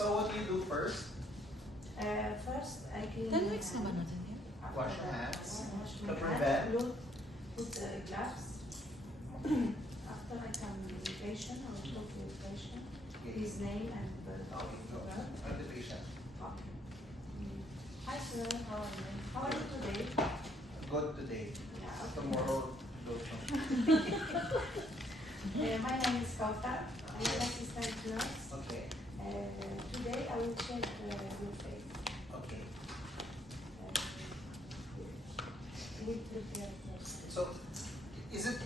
So what do you do first? First, I clean. 10 weeks naman natin yun. Wash your hands. Wash To my prevent. hands. Put gloves. After I come to the patient, I will talk to the patient. His name and birth. Okay, go. I'm the patient. Okay. Hi sir, how are you? How are you today? Good today. Yeah. Okay. Tomorrow, go. My name is Kautar. I'm an assistant nurse. Okay. Today I will check your face. Okay. We prepare first. So, is it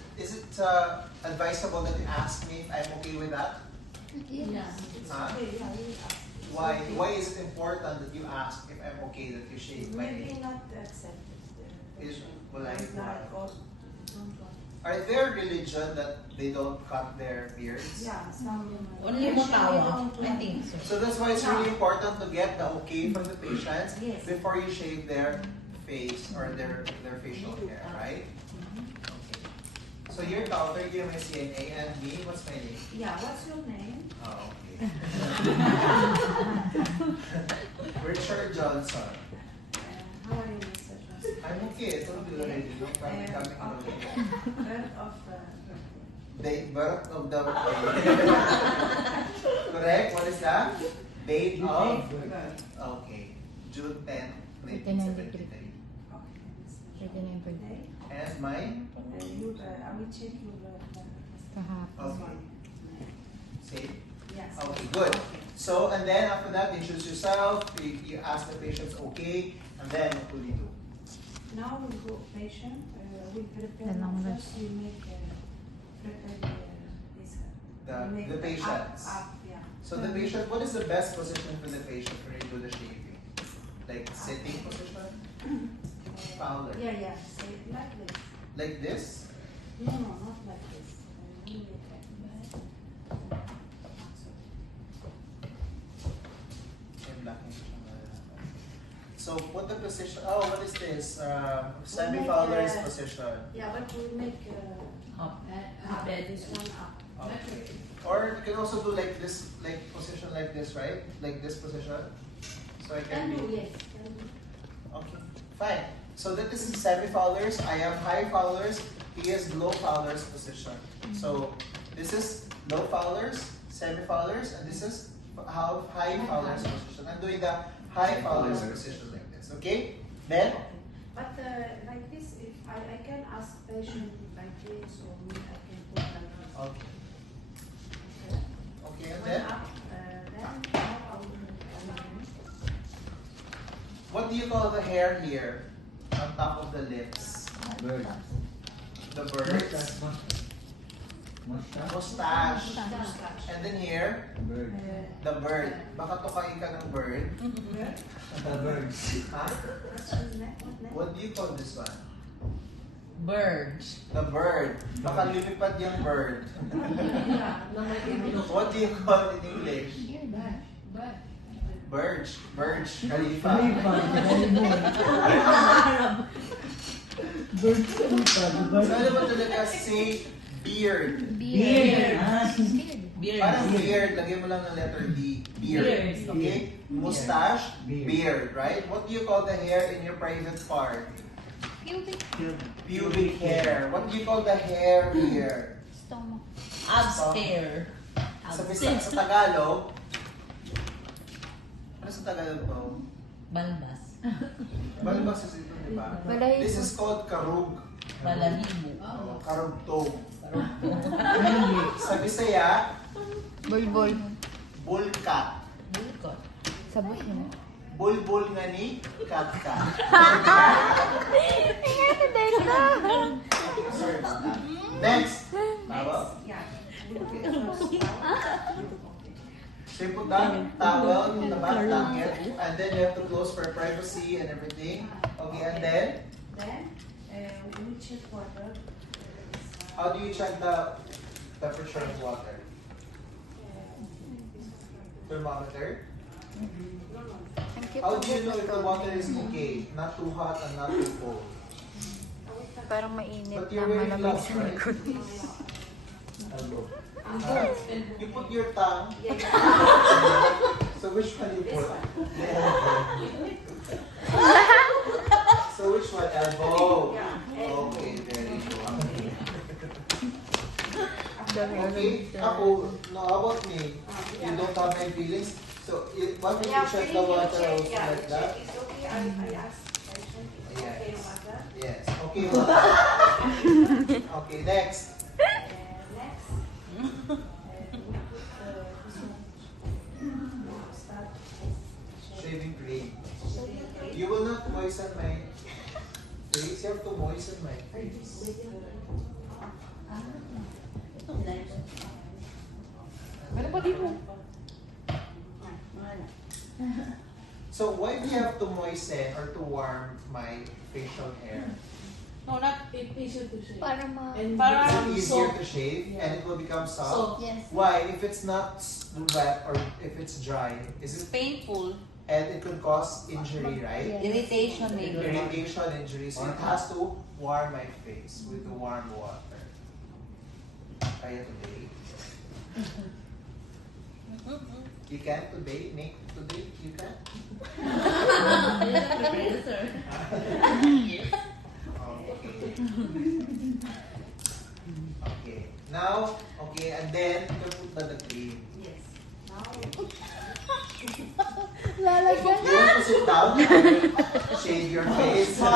advisable that you ask me if I'm okay with that? Yes. It's Huh? okay. Yeah, we ask. It's Why? okay. Why is it important that you ask if I'm okay that you shave my Maybe head? not accepted. Is well, I Not or don't want. Are there religion that they don't cut their beards? Yeah, some. Only Mutawa, I think so. So that's why it's really important to get the okay from the patients Yes. before you shave their face or their facial hair, right? Okay. So you're Kautar, you're my CNA, and me, what's my name? Yeah, what's your name? Oh, okay. Richard Johnson. How are you, Mr. Johnson? I'm okay. I told you already. Don't come and come Birth of Date birth of the correct? What is that? Date of birth. okay. June 10th, 1993. 1973. Okay. And my I will check your Kahapon. okay. Same. Yes. Okay, good. So and then after that, you introduce yourself. You ask the patients okay, and then what will you do? Now we go patient. We prepare Dalawang first. We make prepare this. We make The patients. Up, yeah. So the patient, what is the best position for the patient when you do the shaving? Like sitting position? Fowler. Yeah, yeah. Say it like this. Like this? No, not like this. We make like this. So what the position? Oh, what is this? Semi-Fowler's position. Yeah, but we make Up. this one up. Okay. Or you can also do like this, like position like this, right? Like this position. So I can Can do, be. yes. Can do. Okay, fine. So that this is semi-Fowler's. I have high Fowler's. He is low Fowler's position. So this is low Fowler's, semi-Fowler's, and this is how high Fowler's position. I'm doing the high Fowler's position like this. Okay? Then? But like this, if I can ask patient like this or me, I can put like this. Okay. Okay. Okay, and One then? up, then now I will What do you call the hair here on top of the lips? Bird. The birds? Mustache. mustache. And then here, Bird. the bird. Baka tukain ka ng bird. Where? The bird. Ha? What's his name? What name? What do you call this one? Birds. The bird. Baka lumipad yung bird. Yeah, no, my name. What do you call it in English? Birch. Birch. Khalifa. Bird. So ano ba talaga say beard? Beard. Parang Beard. beard, lagyan mo lang ng letter D. Beard. Beard. Okay? Mustache, Beard. beard, right? What do you call the hair in your private part? Pubic hair. What do you call the hair here? Abs hair. Sa Tagalog, ano sa Tagalog to? Balbas. Balbas is ito, di ba? Balahibo. This is called karug. Balahibo. Karugtog. Karugtog. Sa Bisaya, Bulbul. bulkat. Bulkot. Sabot mo. Bulbul nga ni katka. Sorry about that. Next. Tawel. Yeah. We put first towel. So you put that towel in the back blanket, and then you have to close for privacy and everything. Okay, and then Then we check water. how do you check the temperature of water? Thermometer. How do you know if the water is okay? Not too hot and not too cold. Parang mainit But na you're wearing malamig gloves, sa right? likod. You put your tongue Yeah. So which one you This put? one. So which one? Elbow. Yeah. Okay, very good. Dami. Okay, ako, no, how about me? You don't have my feelings? So, what if you check the water also like that? It's okay. I asked question. It's Yes. okay water. Yes. Okay, water. Okay, next. Next. We put start Shaving cream. shaving cream. You will not moisten my face. You have to moisten my face. Pero pa dito. So, why do you have to moisten or to warm my facial hair? No, not easier to shave. Para ma... And Is it easier soft. to shave and it will become soft? Soft. Yes. Why? If it's not wet or if it's dry, is It's it painful. and it could cause injury, right? Yes. Irritation maybe. Irritation, injury. So it has to warm my face with the warm water. Kaya today? You can today? Nick, today? You can? Okay. Okay. Now, okay, and then you can put the cream. Yes. Now. Lalagyan. You want to sit down? Shave your face. I